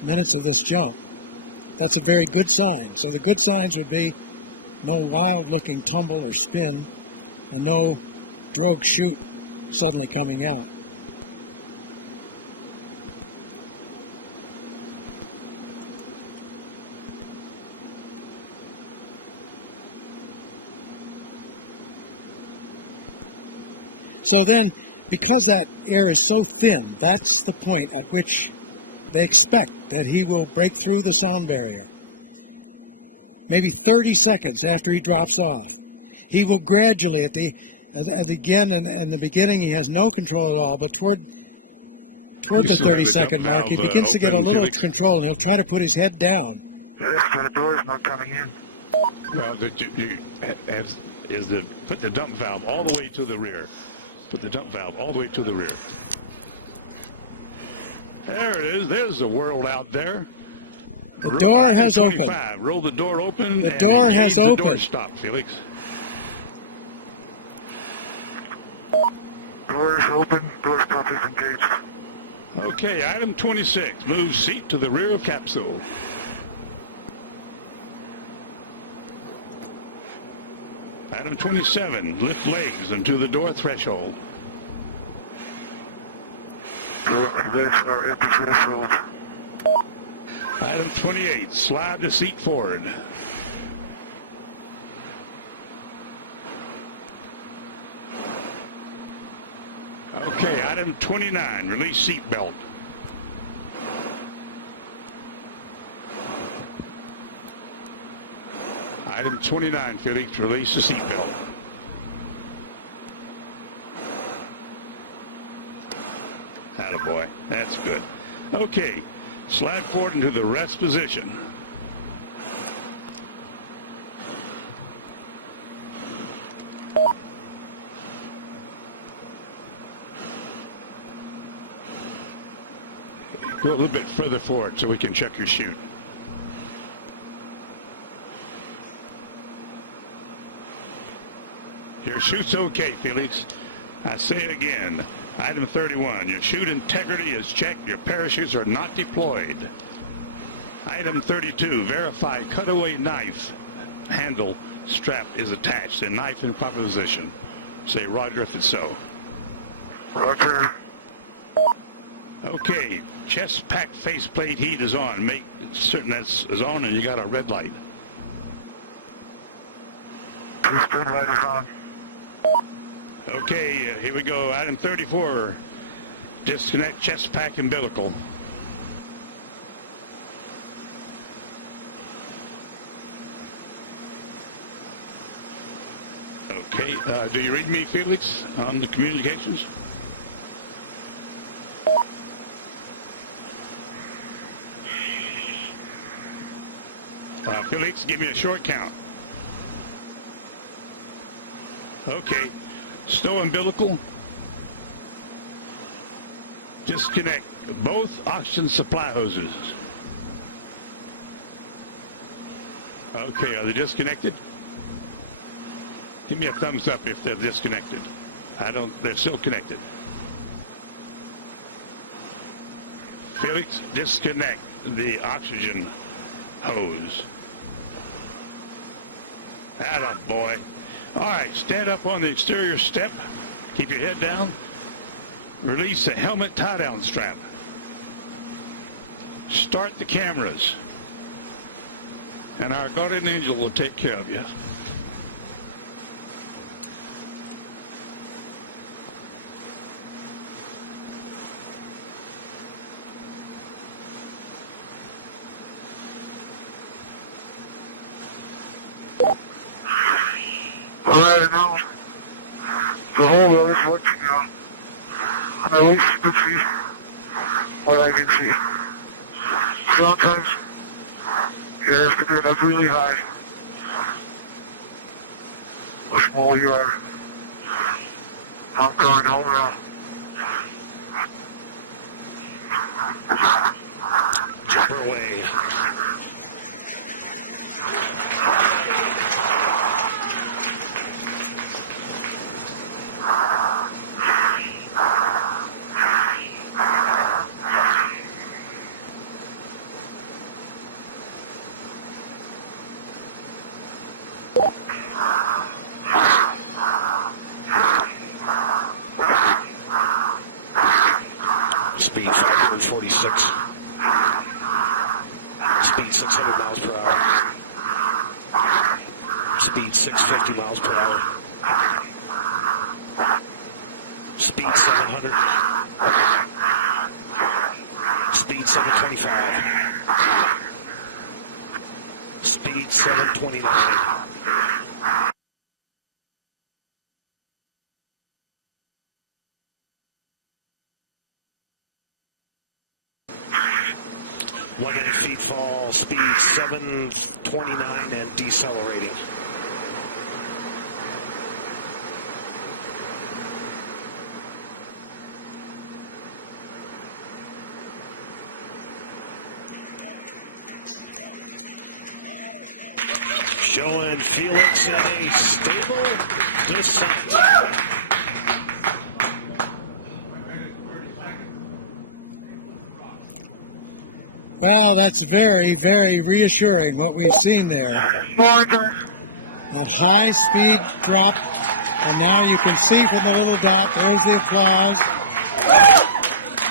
minutes of this jump. That's a very good sign. So the good signs would be no wild-looking tumble or spin and no drogue chute suddenly coming out. So then, because that air is so thin, that's the point at which they expect that he will break through the sound barrier. Maybe 30 seconds after he drops off. He will gradually, in the beginning, he has no control at all, but toward the 30-second mark, he begins to get a little control, and he'll try to put his head down. Yes, the door's not coming in. Well, put the dump valve all the way to the rear. Put the dump valve all the way to the rear. There it is. There's the world out there. The door has opened. Roll the door open. The door has opened. The door stop, Felix. Door is open. Door stop is engaged. Okay, item 26. Move seat to the rear of capsule. Item 27. Lift legs into the door threshold. Legs are at the threshold. Item 28. Slide the seat forward. Okay, Item 29, release seatbelt. Item 29, Felix, release the seatbelt. Attaboy, that's good. Okay, slide forward into the rest position. Go a little bit further forward so we can check your chute. Your chute's okay, Felix. I say it again. Item 31, your chute integrity is checked. Your parachutes are not deployed. Item 32, verify cutaway knife handle strap is attached and knife in proper position. Say roger if it's so. Roger. Okay, chest pack faceplate heat is on. Make certain that's is on and you got a red light. Two light is on. Okay, here we go. Item 34, disconnect chest pack umbilical. Okay, do you read me, Felix, on the communications? Felix, give me a short count. Okay. Stow umbilical. Disconnect both oxygen supply hoses. Okay, are they disconnected? Give me a thumbs up if they're disconnected. They're still connected. Felix, disconnect the oxygen hose. Attaboy. All right, stand up on the exterior step. Keep your head down. Release the helmet tie-down strap. Start the cameras. And our guardian angel will take care of you. Alright, now, the whole road is working now. And at least you can see what I can see. Sometimes, you have to get up really high. The smaller you are. I'm going home now. Jumper away. Speed 546. Speed 600 miles per hour. Speed 650 miles per hour. Speed 700. Speed 725. Speed 729. One-inch speed fall, speed 729 and decelerating. Showing Felix in a stable descent. Well, that's very, very reassuring what we've seen there. Roger. A high speed drop, and now you can see from the little dot, there's the applause.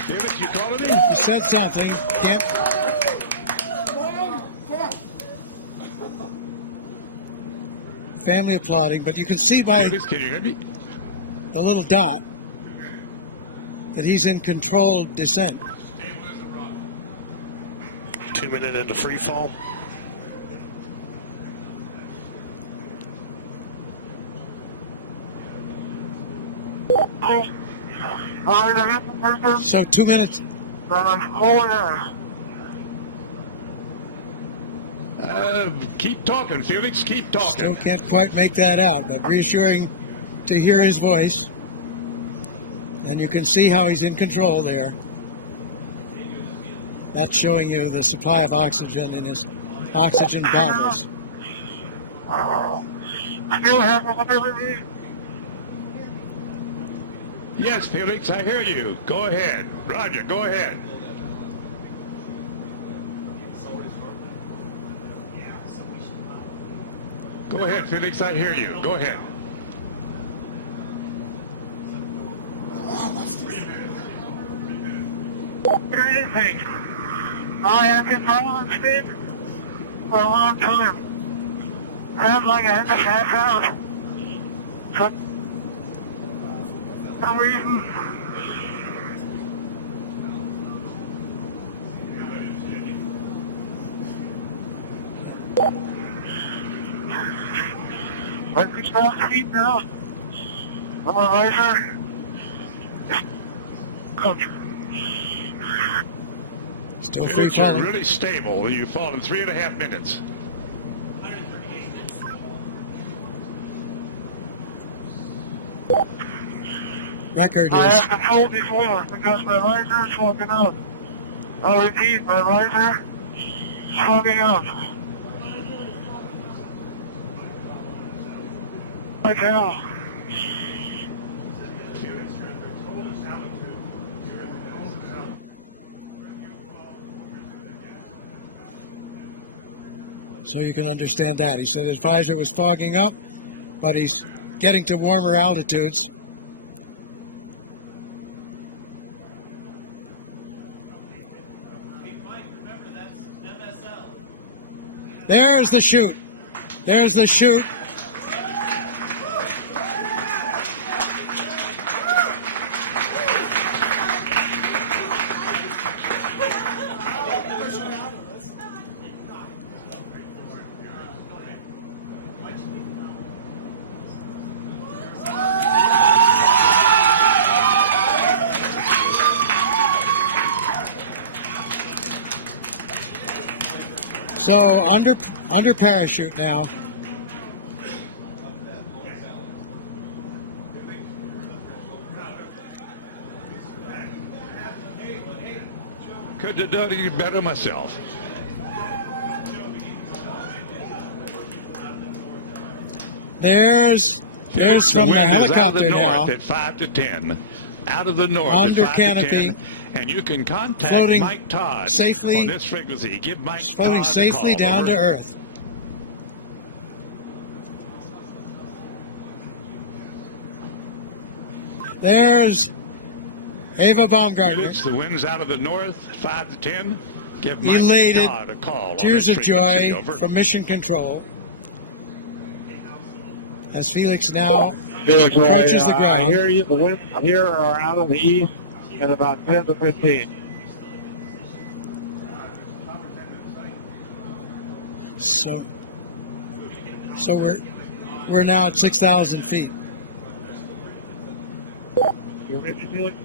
Felix, you calling me? He said something. Can't. Family applauding, but you can see by Felix, can you hear me? the little dot that he's in controlled descent. 2 minutes into free fall. So 2 minutes. Keep talking, Felix. Keep talking. Still can't quite make that out, but reassuring to hear his voice. And you can see how he's in control there. That's showing you the supply of oxygen in his oxygen goggles. Yes, Felix, I hear you. Go ahead. Roger, go ahead. Go ahead, Felix, I hear you. Go ahead. I have been following speed for a long time. I have like a half hour. For some reason. I can stop speed now. I'm a riser. Still free Felix, you're falling. really stable. You've fallen 3.5 minutes. Record I is have control before because my riser is smoking out. I'll repeat, my riser is smoking out. Like hell. so you can understand that. He said his visor was fogging up, but he's getting to warmer altitudes. There's the chute. There's the chute. So under parachute now. Couldn't have done any better myself. There's The from the wind is out of the helicopter now. north at 5 to 10. Out of the north Under at 5 to canopy. 10. And you can contact Floating Mike Todd safely- on this frequency. Give Mike Floating Todd a safely call. down Over. to Earth. There's Ava Baumgartner. Felix, the wind's out of the north, 5 to 10. Give Mike Elated. Todd a call. on Tears this of frequency. joy Over. from Mission Control. As Felix now Felix, approaches the ground. I hear you. The winds here are out of the east at about 10 to 15. So we're now at 6,000 feet. You ready, Felix?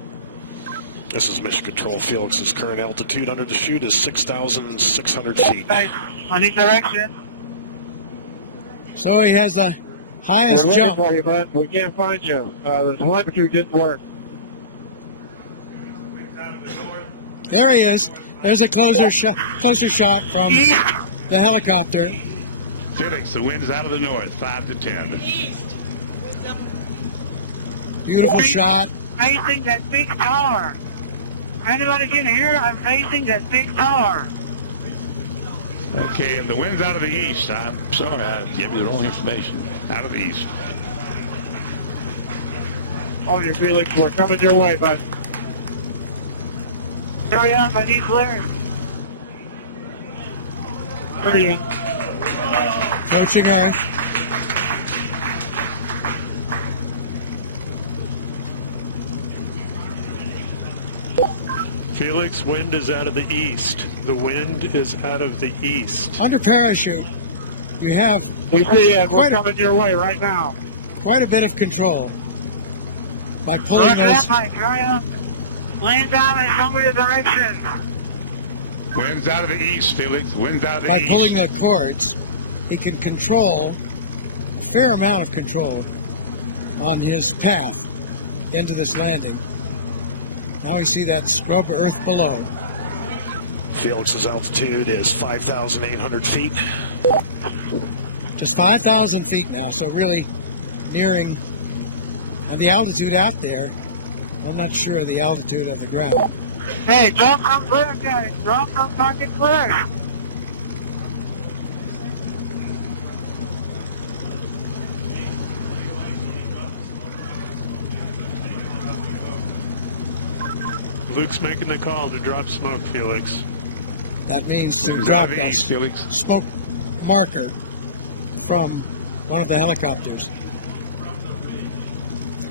This is Mission Control. Felix's current altitude under the chute is 6,600 feet. Guys, on each direction. So he has the highest We're looking jump. for you, bud. We can't find you. The telemetry didn't work. There he is. There's a closer shot from the helicopter. Felix, the wind's out of the north, 5 to 10. Beautiful shot. Facing that big tower. Anybody can hear? I'm facing that big tower. Okay, and the wind's out of the east. I'm sorry, I gave you the wrong information. Out of the east. Oh, your Felix, we're coming your way, bud. Hurry up, I need clearance. Hurry up. Approaching Earth. Felix, wind is out of the east. The wind is out of the east. Under parachute, you have we're coming your way right now. quite a bit of control by pulling those. Lean down and show me the direction. Wind's out of the east, Felix. Wind's out of the By east. pulling the cords, he can control a fair amount of control on his path into this landing. Now we see that scrub earth below. Felix's altitude is 5,800 feet. Just 5,000 feet now, so really nearing the altitude out there. I'm not sure of the altitude of the ground. Hey, don't come clear, guys. Don't come fucking clear. Luke's making the call to drop smoke, Felix. That means to Wind's drop out of the that east, Felix. smoke marker from one of the helicopters.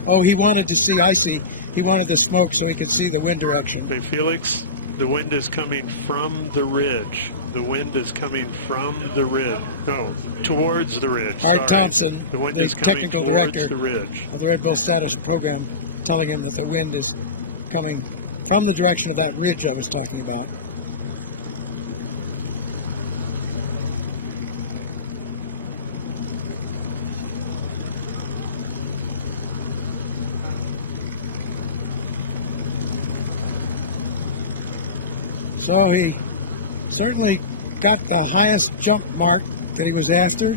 Oh, he wanted to see, I see. He wanted the smoke so he could see the wind direction. Hey, Felix, the wind is coming from the ridge. The wind is coming from the ridge. No, towards the ridge. Art Sorry. Thompson, The wind the is coming technical towards director the ridge. of the Redbull status program, telling him that the wind is coming from the direction of that ridge I was talking about. So he certainly got the highest jump mark that he was after.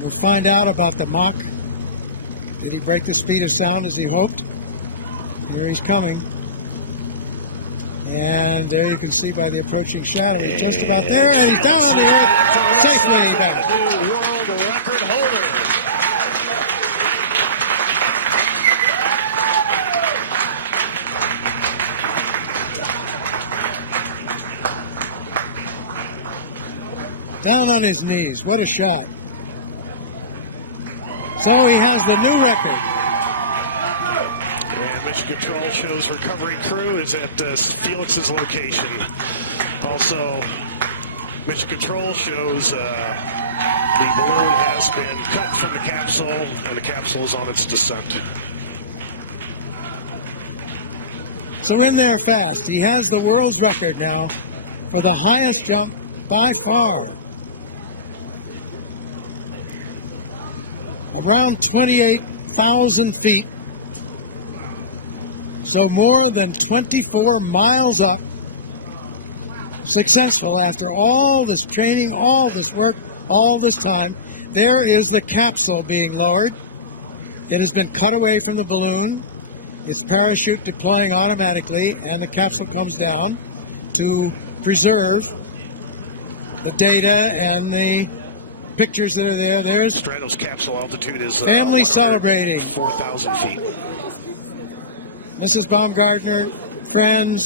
We'll find out about the Mach. Did he break the speed of sound as he hoped? Here he's coming. And there you can see by the approaching shadow, he's just about there, and he's down on the earth, safely back. New world record holder. Down on his knees. What a shot. So he has the new record. And Mission Control shows recovery crew is at Felix's location. Also, Mission Control shows the balloon has been cut from the capsule, and the capsule is on its descent. So in there fast. He has the world's record now for the highest jump by far. Around 28,000 feet. So more than 24 miles up. Successful after all this training, all this work, all this time. There is the capsule being lowered. It has been cut away from the balloon. Its parachute deploying automatically, and the capsule comes down to preserve the data and the pictures that are there. There's Stratos capsule altitude is family celebrating. 4,000 feet. Mrs. Baumgartner, friends,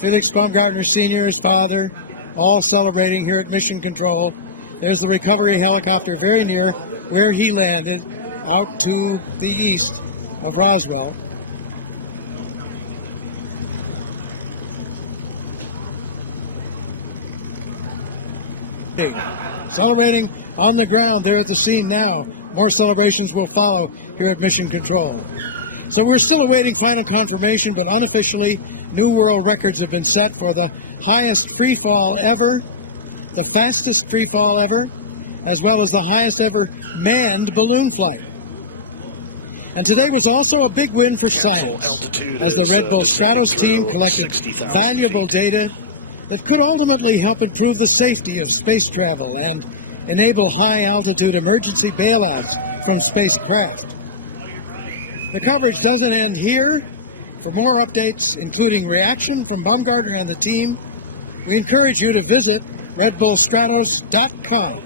Felix Baumgartner Sr., his father, all celebrating here at Mission Control. There's the recovery helicopter very near where he landed, out to the east of Roswell. Celebrating on the ground there at the scene now. More celebrations will follow here at Mission Control. So we're still awaiting final confirmation, but unofficially, new world records have been set for the highest free fall ever, the fastest free fall ever, as well as the highest ever manned balloon flight. And today was also a big win for science, as the Redbull Stratos team collected valuable data that could ultimately help improve the safety of space travel and enable high-altitude emergency bailouts from spacecraft. The coverage doesn't end here. For more updates, including reaction from Baumgartner and the team, we encourage you to visit redbullstratos.com.